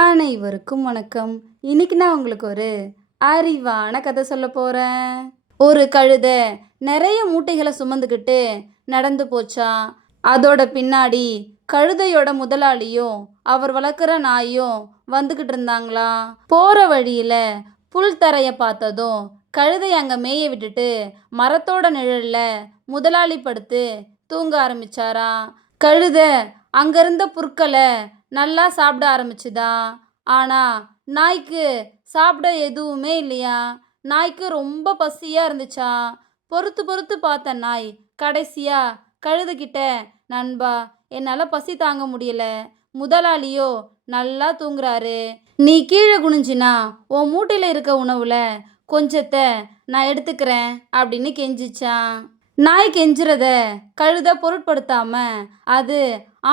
அனைவருக்கும் வணக்கம். இன்னைக்கு நான் உங்களுக்கு ஒரு அறிவான கதை சொல்ல போறேன். ஒரு கழுதை நிறைய மூட்டைகளை சுமந்துக்கிட்டு நடந்து போச்சாம். அதோட பின்னாடி கழுதையோட முதலாளியும் அவர் வளர்க்குற நாயும் வந்துக்கிட்டு இருந்தாங்களாம். போற வழியில புல் தரைய பார்த்ததும் கழுதை அங்க மேய விட்டுட்டு மரத்தோட நிழல்ல முதலாளி படுத்து தூங்க ஆரம்பிச்சாராம். கழுதை அங்கிருந்த புற்களை நல்லா சாப்பிட ஆரம்பிச்சுதான். ஆனா நாய்க்கு சாப்பிட எதுவுமே இல்லையா. நாய்க்கு ரொம்ப பசியா இருந்துச்சாம். பொறுத்து பொறுத்து பார்த்த நாய் கடைசியா கழுதுகிட்ட, நண்பா, என்னால பசி தாங்க முடியல, முதலாளியோ நல்லா தூங்குறாரு, நீ கீழே குனிஞ்சினா உன் மூட்டையில இருக்க உணவுல கொஞ்சத்தை நான் எடுத்துக்கிறேன் அப்படின்னு கெஞ்சிச்சான். நாய் கெஞ்சுறத கழுத பொருட்படுத்தாம அது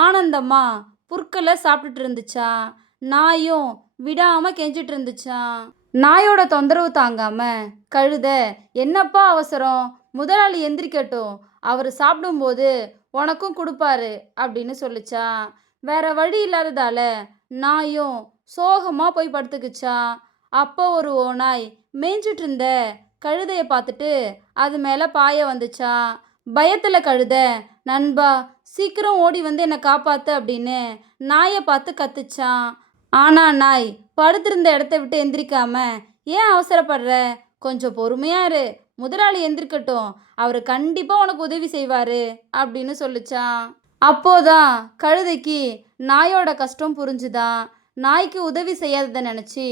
ஆனந்தமா புற்களை சாப்பிட்டுட்டு இருந்துச்சான். நாயும் விடாம கெஞ்சிட்டு இருந்துச்சான். நாயோட தொந்தரவு தாங்காம கழுத, என்னப்பா அவசரம், முதலாளி எந்திரிக்கட்டும், அவர் சாப்பிடும்போது உனக்கும் கொடுப்பாரு அப்படின்னு சொல்லிச்சான். வேற வழி இல்லாததால நாயும் சோகமா போய் படுத்துக்குச்சான். அப்போ ஒரு ஓநாய் மேய்ஞ்சிட்டு இருந்த கழுதையை பார்த்துட்டு அது மேலே பாய வந்துச்சான். பயத்துல கழுத, நண்பா, சீக்கிரம் ஓடி வந்து என்னை காப்பாத்து அப்படின்னு நாயை பார்த்து கத்துச்சான். ஆனா நாய் படுத்திருந்த இடத்த விட்டு எந்திரிக்காம, ஏன் அவசரப்படுற, கொஞ்சம் பொறுமையா இரு, முதலாளி எந்திரிக்கட்டும், அவர் கண்டிப்பா உனக்கு உதவி செய்வாரு அப்படின்னு சொல்லிச்சான். அப்போதான் கழுதைக்கு நாயோட கஷ்டம் புரிஞ்சுதான். நாய்க்கு உதவி செய்யாததை நினச்சி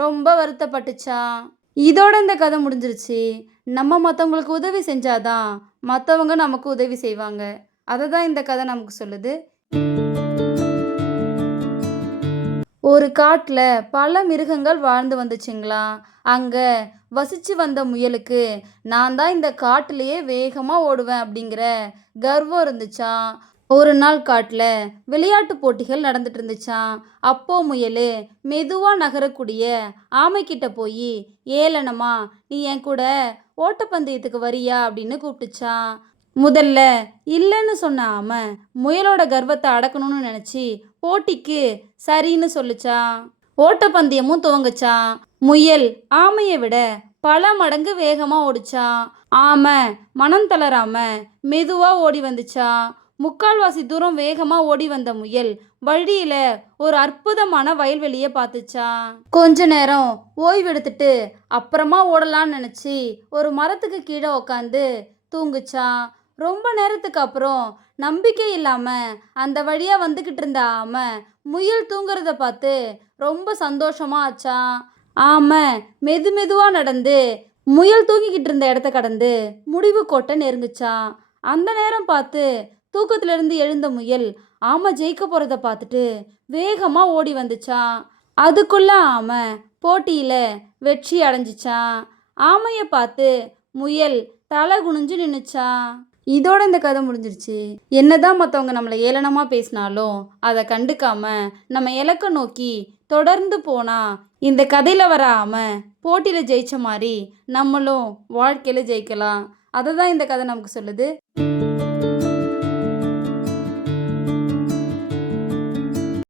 ரொம்ப வருத்தப்பட்டுச்சான். இதோட இந்த கதை முடிஞ்சிருச்சு. நம்ம மற்றவங்களுக்கு உதவி செஞ்சாதான் மற்றவங்க நமக்கு உதவி செய்வாங்க. அதை தான் இந்த கதை நமக்கு சொல்லுது. ஒரு காட்டில் பல மிருகங்கள் வாழ்ந்து வந்துச்சுங்களாம். அங்கே வசித்து வந்த முயலுக்கு நான் தான் இந்த காட்டிலேயே வேகமாக ஓடுவேன் அப்படிங்கிற கர்வம் இருந்துச்சான். ஒரு நாள் காட்டில் விளையாட்டு போட்டிகள் நடந்துட்டு இருந்துச்சான். அப்போ முயல் மெதுவாக நகரக்கூடிய ஆமைக்கிட்ட போய், ஏளனமா, நீ என் கூட ஓட்டப்பந்தயத்துக்கு வரியா அப்படின்னு கூப்பிட்டுச்சான். முதல்ல இல்லைன்னு சொன்ன ஆமை முயலோட கர்வத்தை அடக்கணும்னு நினச்சி போட்டிக்கு சரின்னு சொல்லிச்சான். ஓட்டப்பந்தயமும் துவங்குச்சான். முயல் ஆமையை விட பல மடங்கு வேகமாக ஓடிச்சான். ஆமை மனம் தளராம மெதுவாக ஓடி வந்துச்சான். முக்கால்வாசி தூரம் வேகமாக ஓடி வந்த முயல் வழியில ஒரு அற்புதமான வயல்வெளியை பார்த்துச்சான். கொஞ்ச நேரம் ஓய்வெடுத்துட்டு அப்புறமா ஓடலான்னு நினச்சி ஒரு மரத்துக்கு கீழே உக்காந்து தூங்குச்சான். ரொம்ப நேரத்துக்கு அப்புறம் நம்பிக்கை இல்லாம அந்த வழியா வந்துக்கிட்டு இருந்த ஆமை முயல் தூங்குறத பார்த்து ரொம்ப சந்தோஷமா ஆச்சான். ஆமை மெது மெதுவா நடந்து முயல் தூங்கிக்கிட்டு இருந்த இடத்த கடந்து முடிவு கோட்டை நெருங்குச்சான். அந்த நேரம் பார்த்து தூக்கத்திலிருந்து எழுந்த முயல் ஆமை ஜெயிக்க போறத பார்த்துட்டு வேகமா ஓடி வந்துச்சான். அதுக்குள்ள ஆமை போட்டியில வெற்றி அடைஞ்சிச்சான். ஆமையை பார்த்து முயல் தலை குனிஞ்சு நின்னுச்சான். இதோட இந்த கதை முடிஞ்சிருச்சு. என்னதான் மற்றவங்க நம்மளை ஏளனமாக பேசினாலும் அதை கண்டுக்காம நம்ம இலக்கை நோக்கி தொடர்ந்து போனா இந்த கதையில் வர ஆமை போட்டியில் ஜெயிச்ச மாதிரி நம்மளும் வாழ்க்கையில் ஜெயிக்கலாம். அதை தான் இந்த கதை நமக்கு சொல்லுது.